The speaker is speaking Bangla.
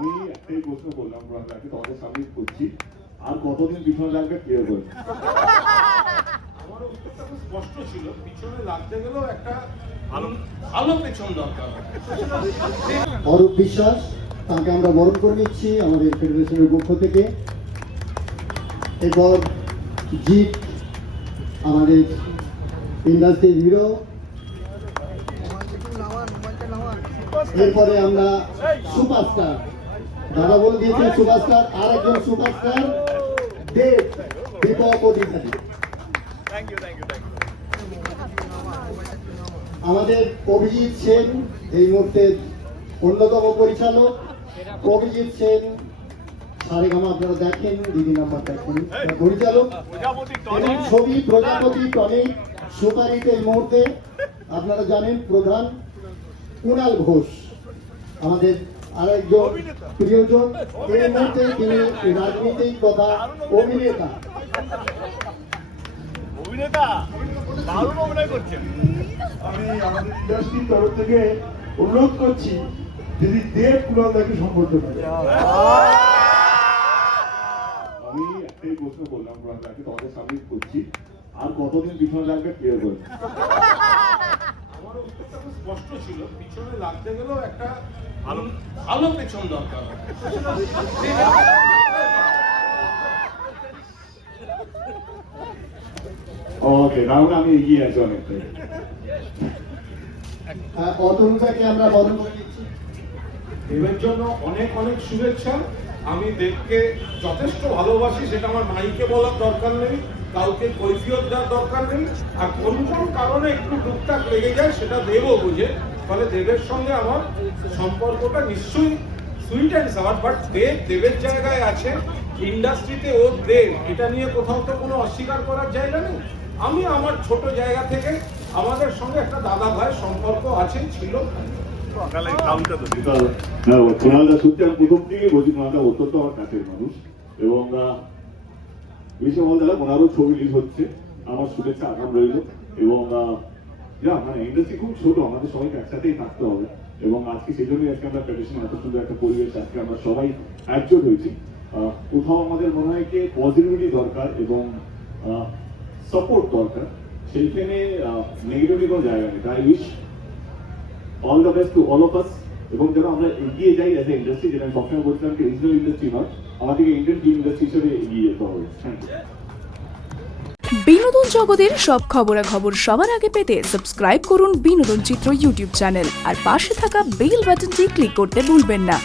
আমি একটাই প্রশ্ন করলাম তোমাদের সাবমিট করছি আর কতদিন পিছনে লাগবে ক্লিয়ার করে আমার উত্তরটা খুব স্পষ্ট ছিল পিছনে লাগতে গেলেও একটা ভালো ভালো পেছন দরকার অরূপ বিশ্বাস তাকে আমরা বরণ করে নিচ্ছি আমাদের ফেডারেশনের পক্ষ থেকে। এরপর জিৎ আমাদের ইন্ডাস্ট্রির হিরো এরপরে আমরা সুপারস্টার দাদা বলে দিয়েছেন সুপারস্টার আর একজন সুপারস্টার, দেব দীপক অধিকারী আমাদের অভিজিৎ সেন, এই মুহূর্তের অন্যতম পরিচালক। অভিজিৎ সেন, সারেগামা আপনারা দেখেন, দিদি নাম্বার দেখেন। পরিচালক। ছবি, প্রজাপতি, টনিক সুপারিট এই মুহূর্তে আপনারা জানেন প্রধান কুণাল ঘোষ। আমাদের আরেকজন প্রিয়জন এই মুহূর্তে তিনি রাজনীতিক তথা অভিনেতা। আমি আমাদের ইন্ডাস্ট্রির তরফ থেকে অনুরোধ করছি যদি দেব কুণালদাকে সম্পর্ক করে আমি একটাই প্রশ্ন করলাম তোমাদের সাবমিট করছি। আর কতদিন পিছনে লাগবে ক্লিয়ার করে আমার উত্তরটা খুব স্পষ্ট ছিল। পিছনে লাগতে গেলেও একটা ভালো ভালো পেছন দরকার ওকে তাহলে আমি এগিয়ে আছি অনেকটাই অতনুদাকে আমরা বরণ করে নিচ্ছি। দেবের জন্য অনেক অনেক শুভেচ্ছা। আমি দেবকে যথেষ্ট ভালোবাসি, সেটা আমার মাইকে বলার দরকার নেই, কাউকে কৈফিয়ত দেওয়ার দরকার নেই, আর কোন কোন কারণে একটু টুকটাক লেগে যায় সেটা দেবও বুঝে, ফলে দেবের সঙ্গে আমার সম্পর্কটা নিশ্চয়ই sweet and sour but Dev দেবের জায়গায় আছে ইন্ডাস্ট্রিতে ও দেব, এটা নিয়ে কোথাও তো কোনো অস্বীকার করার জায়গা নেই। আমি আমার ছোট জায়গা থেকে আমাদের সঙ্গে একটা দাদা ভাইয়ের সম্পর্ক আছে, ছিল। তাহলে কাউন্টার তো দিতে বিকাল কুণালদা সত্যি আমি প্রথম থেকে বলছি কুণালদা অত্যন্ত আমার কাছের মানুষ। এবং বিশে দাদা ওনারও ছবি রিলিজ হচ্ছে। আমার শুভেচ্ছা, আগাম রইল। এবং যা মানে আজকে সেই জন্যই আজকে আমরা সুন্দর একটা পরিবেশ, আজকে আমরা সবাই একজোট হয়েছি। কোথাও আমাদের মনে হয় যে পজিটিভিটি দরকার এবং সাপোর্ট দরকার। সেইখানে নেগেটিভিটি কোনো জায়গা নেই। তাই wish all the best to all of us এবং যেন আমরা এগিয়ে যাই অ্যাজ এ ইন্ডাস্ট্রি যেটা আমি সবসময় বলছিলাম যে রিজনাল ইন্ডাস্ট্রি নয়, আমাদেরকে ইন্ডিয়ান ফিল্ম ইন্ডাস্ট্রি হিসেবে এগিয়ে যেতে হবে। বিনোদন জগতের সব খবরাখবর সবার আগে পেতে সাবস্ক্রাইব করুন বিনোদন চিত্র ইউটিউব চ্যানেল আর পাশে থাকা বেল বাটনটি ক্লিক করতে ভুলবেন না।